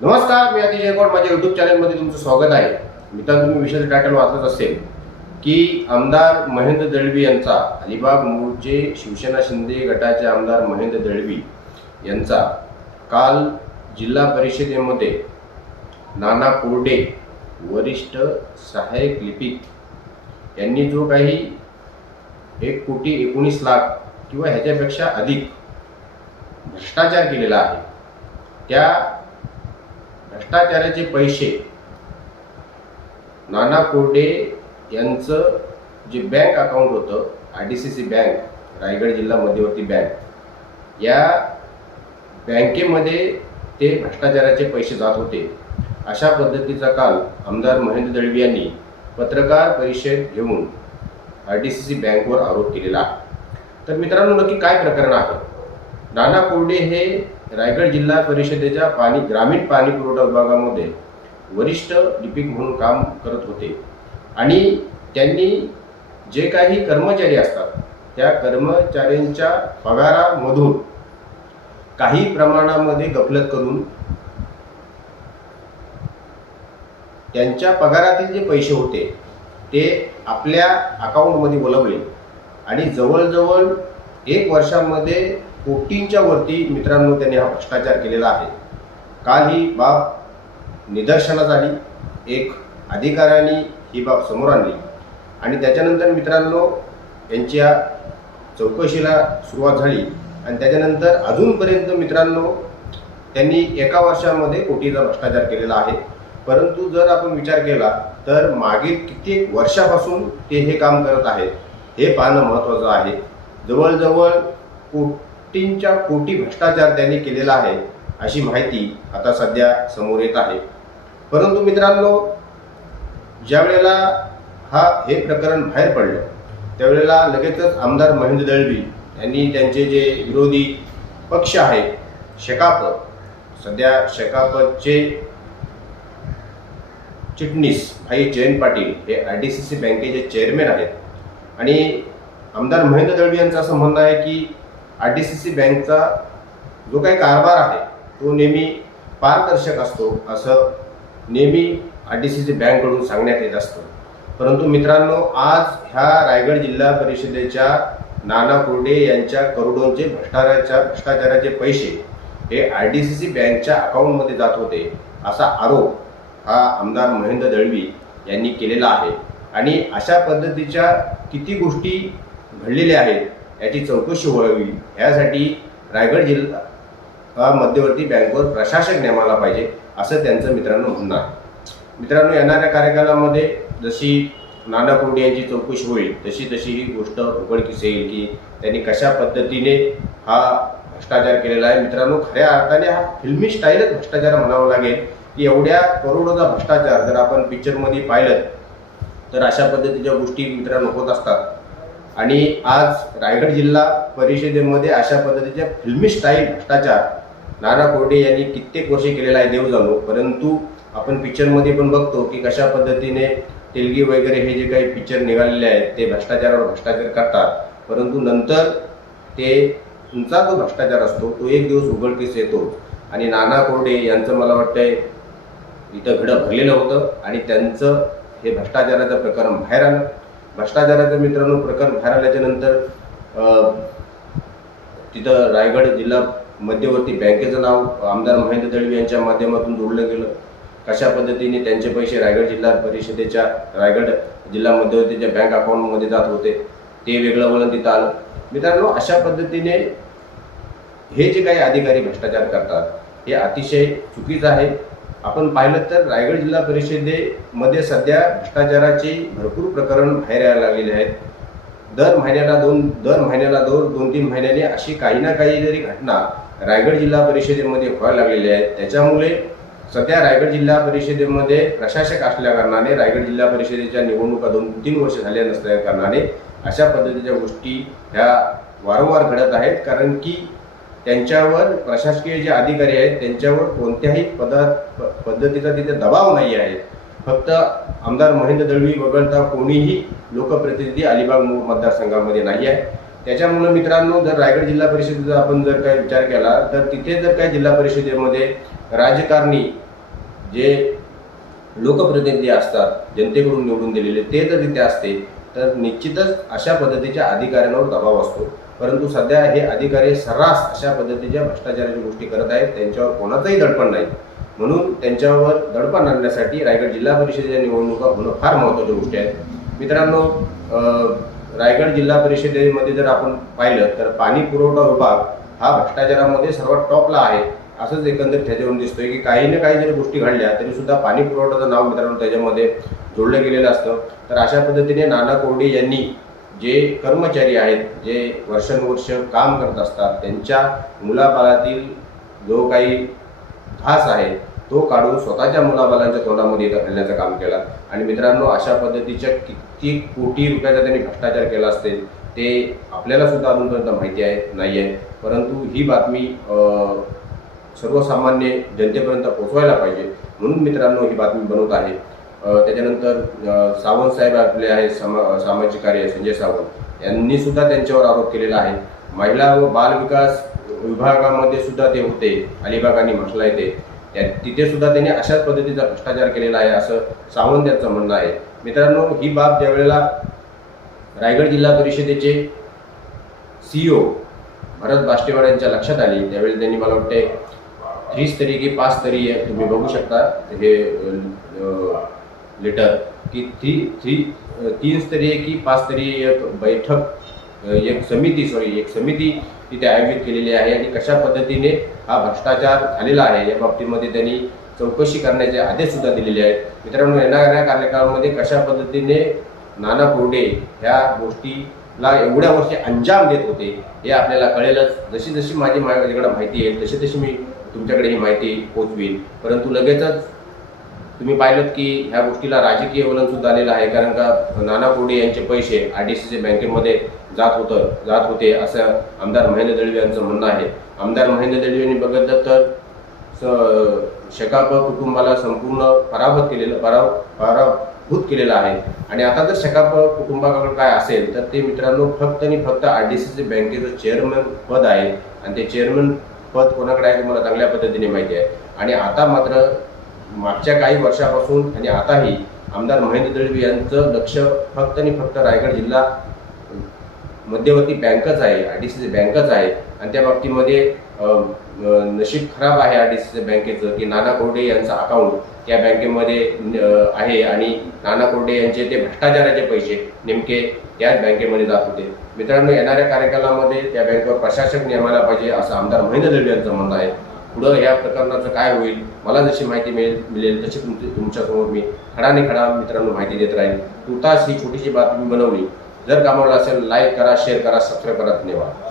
नमस्कार मी अतिशय गौड माझ्या युट्यूब चॅनलमध्ये तुमचं स्वागत आहे. मित्रांनो तुम्ही विशेष टायटल वाचत असेल की आमदार महेंद्र दळवी यांचा अलिबाग मूळचे शिवसेना शिंदे गटाचे आमदार महेंद्र दळवी यांचा काल जिल्हा परिषदेमध्ये नाना कोरडे वरिष्ठ सहाय्यक लिपिक यांनी जो काही एक कोटी एकोणीस लाख किंवा ह्याच्यापेक्षा अधिक भ्रष्टाचार केलेला आहे त्या भ्रष्टाचाराचे पैसे. नाना कोरडे यांचं जे बँक अकाउंट होतं I D C C bank Raigad जिल्हा मध्यवर्ती बँक या बँकेमध्ये ते भ्रष्टाचाराचे पैसे जात होते. अशा पद्धतीचा काल आमदार महेंद्र दळवी यांनी पत्रकार परिषद घेऊन आर डी सी सी बँकवर आरोप केलेला आहे. तर मित्रांनो नक्की काय प्रकरण आहे? नाना कोरडे हे रायगड जिल्हा परिषदेच्या पाणी ग्रामीण पाणी पुरवठा विभागामध्ये वरिष्ठ लिपिक म्हणून काम करत होते. आणि त्यांनी जे काही कर्मचारी असतात त्या कर्मचाऱ्यांच्या पगारामधून काही प्रमाणामध्ये गफलत करून त्यांच्या पगारातील जे पैसे होते ते आपल्या अकाउंटमध्ये बोलवले. आणि जवळजवळ एक वर्षामध्ये कोटींच्या वरती मित्रांनो त्यांनी हा भ्रष्टाचार केलेला आहे. काल ही बाब निदर्शनास आली. एक अधिकाऱ्याने ही बाब समोर आणली. आणि त्याच्यानंतर मित्रांनो यांच्या चौकशीला सुरुवात झाली. आणि त्याच्यानंतर अजूनपर्यंत मित्रांनो त्यांनी एका वर्षामध्ये कोटीचा भ्रष्टाचार केलेला आहे. परंतु जर आपण विचार केला तर मागील कित्येक वर्षापासून ते हे काम करत आहेत. हे पाहणं महत्त्वाचं आहे. जवळजवळ कोटींच्या कोटी भ्रष्टाचार त्यांनी केलेला आहे अशी माहिती आता सध्या समोर येत आहे. परंतु मित्रांनो ज्या वेळेला हा हे प्रकरण बाहेर पडलं त्यावेळेला लगेचच आमदार महेंद्र दळवी यांनी त्यांचे जे विरोधी पक्ष आहेत शेकापत सध्या शेकापतचे चिटणीस भाई जयंत पाटील हे आय डी सी सी बँकेचे चेअरमॅन आहेत. आणि आमदार महेंद्र दळवी यांचा संबंध आहे की आर डी सी सी बँकचा जो काही कारभार आहे तो नेहमी पारदर्शक असतो असं नेहमी आर डी सी सी बँककडून सांगण्यात येत असतं. परंतु मित्रांनो आज ह्या रायगड जिल्हा परिषदेच्या नाना कोरडे यांच्या करोडोंचे भ्रष्टाचाराच्या भ्रष्टाचाराचे पैसे हे आर डी सी सी बँकच्या अकाउंटमध्ये जात होते असा आरोप हा आमदार महेंद्र दळवी यांनी केलेला आहे. आणि अशा पद्धतीच्या किती गोष्टी घडलेल्या आहेत याची चौकशी व्हावी. यासाठी रायगड जिल्हा मध्यवर्ती बँकवर प्रशासक नेमायला पाहिजे असं त्यांचं मित्रांनो म्हणणं आहे. मित्रांनो येणाऱ्या कार्यकालामध्ये जशी नाना कोंडे यांची चौकशी होईल तशी तशी ही गोष्ट उघडकीस येईल की त्यांनी कशा पद्धतीने हा भ्रष्टाचार केलेला आहे. मित्रांनो खऱ्या अर्थाने हा फिल्मी स्टाईलच भ्रष्टाचार म्हणावा लागेल की एवढ्या करोडोचा भ्रष्टाचार जर आपण पिक्चरमध्ये पाहिलं तर अशा पद्धतीच्या गोष्टी मित्रांनो होत असतात. आणि आज रायगड जिल्हा परिषदेमध्ये अशा पद्धतीच्या फिल्मी स्टाईल भ्रष्टाचार नाना कोरडे यांनी कित्येक वर्षे केलेला आहे देव जाणो. परंतु आपण पिक्चरमध्ये पण बघतो की कशा पद्धतीने तेलगी वगैरे हे जे काही पिक्चर निघालेले आहेत ते भ्रष्टाचारावर भ्रष्टाचार करतात. परंतु नंतर ते तुमचा जो भ्रष्टाचार असतो तो एक दिवस उघडकीस येतो. आणि नाना कोरडे यांचं मला वाटतंय इथं घडं भरलेलं होतं आणि त्यांचं हे भ्रष्टाचाराचं प्रकरण बाहेर आलं. भ्रष्टाचाराचं मित्रांनो प्रकरण बाहेर आल्याच्यानंतर तिथं रायगड जिल्हा मध्यवर्ती बँकेचं नाव आमदार महेंद्र दळवी यांच्या माध्यमातून जोडलं गेलं. कशा पद्धतीने त्यांचे पैसे रायगड जिल्हा परिषदेच्या रायगड जिल्हा मध्यवर्तीच्या बँक अकाउंटमध्ये जात होते ते वेगळं वळण तिथं आलं. मित्रांनो अशा पद्धतीने हे जे काही अधिकारी भ्रष्टाचार करतात हे अतिशय चुकीचं आहे. आपण पाहिलं तर रायगड जिल्हा परिषदेमध्ये सध्या भ्रष्टाचाराचे भरपूर प्रकरण बाहेर यायला लागलेले आहेत. दर महिन्याला दोन दर महिन्याला दोन दोन तीन महिन्याने अशी काही ना काही जरी घटना रायगड जिल्हा परिषदेमध्ये व्हायला लागलेल्या आहेत. त्याच्यामुळे सध्या रायगड जिल्हा परिषदेमध्ये प्रशासक असल्या कारणाने रायगड जिल्हा परिषदेच्या निवडणुका दोन तीन वर्ष झाल्या नसल्या कारणाने अशा पद्धतीच्या गोष्टी ह्या वारंवार घडत आहेत. कारण की त्यांच्यावर प्रशासकीय जे अधिकारी आहेत त्यांच्यावर कोणत्याही पदा प- पद्धतीचा तिथे दबाव नाही आहे. फक्त आमदार महेंद्र दळवी वगळता कोणीही लोकप्रतिनिधी अलिबाग मतदारसंघामध्ये नाही आहे. त्याच्यामुळे मित्रांनो जर रायगड जिल्हा परिषदेचा आपण जर काही विचार केला तर तिथे जर काही जिल्हा परिषदेमध्ये राजकारणी जे लोकप्रतिनिधी असतात जनतेकडून निवडून दिलेले ते जर तिथे असते तर निश्चितच अशा पद्धतीच्या अधिकाऱ्यांवर दबाव असतो. परंतु सध्या हे अधिकारी सर्रास अशा पद्धतीच्या भ्रष्टाचाराच्या गोष्टी करत आहेत. त्यांच्यावर कोणाचंही दडपण नाही. म्हणून त्यांच्यावर दडपण आणण्यासाठी रायगड जिल्हा परिषदेच्या निवडणुका होणं फार महत्त्वाच्या गोष्टी आहेत. मित्रांनो रायगड जिल्हा परिषदेमध्ये जर आपण पाहिलं तर पाणी पुरवठा विभाग हा भ्रष्टाचारामध्ये सर्वात टॉपला आहे. असंच एकंदरीत त्याच्यावरून दिसतोय की काही ना काही जरी गोष्टी घडल्या तरी सुद्धा पाणी पुरवठ्याचं नाव मित्रांनो त्याच्यामध्ये जोडलं गेलेलं असतं. तर अशा पद्धतीने नाना कोरडे यांनी जे कर्मचारी आहेत जे वर्षानुवर्ष काम करत असतात त्यांच्या मुलाबाळातील जो काही घास आहे तो काढून स्वतःच्या मुलाबालांच्या तोंडामध्ये घालण्याचं काम केलं. आणि मित्रांनो अशा पद्धतीच्या किती कोटी रुपयाचा त्यांनी भ्रष्टाचार केला असेल ते आपल्याला सुद्धा अजूनपर्यंत माहिती आहे नाही आहे परंतु ही बातमी सर्वसामान्य जनतेपर्यंत पोहोचवायला पाहिजे. म्हणून मित्रांनो ही बातमी बनवत आहे. त्याच्यानंतर सावंत साहेब आपले आहेत समा सामाजिक कार्य संजय सावंत. यांनी सुद्धा त्यांच्यावर आरोप केलेला आहे. महिला व बालविकास विभागामध्ये सुद्धा ते होते अलिबाग आणि म्हटलं आहे ते. त्या तिथे सुद्धा त्यांनी अशाच पद्धतीचा भ्रष्टाचार केलेला आहे असं सावंत यांचं म्हणणं आहे. मित्रांनो ही बाब ज्यावेळेला रायगड जिल्हा परिषदेचे सीईओ भरत बाष्टेवाड यांच्या लक्षात आली. त्यावेळी त्यांनी मला वाटते त्रिस्तरीय की पाच स्तरीय तुम्ही बघू शकता. हे लेटर की थ्री थ्री तीन स्तरीय की पाच स्तरीय एक बैठक एक समिती सॉरी एक समिती तिथे आयोजित केलेली आहे आणि कशा पद्धतीने हा भ्रष्टाचार झालेला आहे या बाबतीमध्ये त्यांनी चौकशी करण्याचे आदेश सुद्धा दिलेले आहेत. मित्रांनो येणाऱ्या कार्यकाळामध्ये कशा पद्धतीने नाना कोरडे ह्या गोष्टीला एवढ्या वर्षी अंजाम देत होते हे आपल्याला कळेलच. जशी जशी माझी माझ्याकडे माहिती येईल तशी तशी मी तुमच्याकडे ही माहिती पोचवीन. परंतु लगेचच तुम्ही पाहिलं की ह्या गोष्टीला राजकीय वलन सुद्धा आलेलं आहे कारण का नाना कोरडे यांचे पैसे आर डी सीचे बँकेमध्ये जात होतं जात होते असं आमदार महेंद्र दळवी यांचं म्हणणं आहे. आमदार महेंद्र दळवी यांनी बघितलं तर स- शकाप कुटुंबाला संपूर्ण पराभूत केलेलं पराव पराभूत केलेलं आहे. आणि आता जर शकाप कुटुंबाकडे काय असेल तर ते मित्रांनो फक्त आणि फक्त आर डी सी बँकेचं चेअरमन पद आहे. आणि ते चेअरमन पद कोणाकडे आहे तुम्हाला चांगल्या पद्धतीने माहिती आहे. आणि आता मात्र मागच्या काही वर्षापासून आणि आताही आमदार महेंद्र दळवी यांचं लक्ष फक्त आणि फक्त रायगड जिल्हा मध्यवर्ती बँकच आहे आर डी सी सी बँकच आहे. आणि त्या बाबतीमध्ये नशीब खराब आहे आर डी सी सी बँकेचं की नाना कोरडे यांचं अकाउंट त्या बँकेमध्ये आहे आणि नाना कोरडे यांचे ते भ्रष्टाचाराचे पैसे नेमके त्याच बँकेमध्ये जात होते. मित्रांनो येणाऱ्या कार्यकालामध्ये त्या बँकेवर प्रशासक नेमायला पाहिजे असं आमदार महेंद्र दळवी यांचं म्हणणं आहे. पुढं या प्रकरणाचं काय होईल? मला जशी माहिती मिळेल मिळेल तशी तुमची तुमच्यासमोर मी खडाने खडा मित्रांनो माहिती देत राहील. तुर्तास ही छोटीशी बातमी बनवली. जर कामाला असेल लाईक करा शेअर करा सबस्क्राईब करा. धन्यवाद.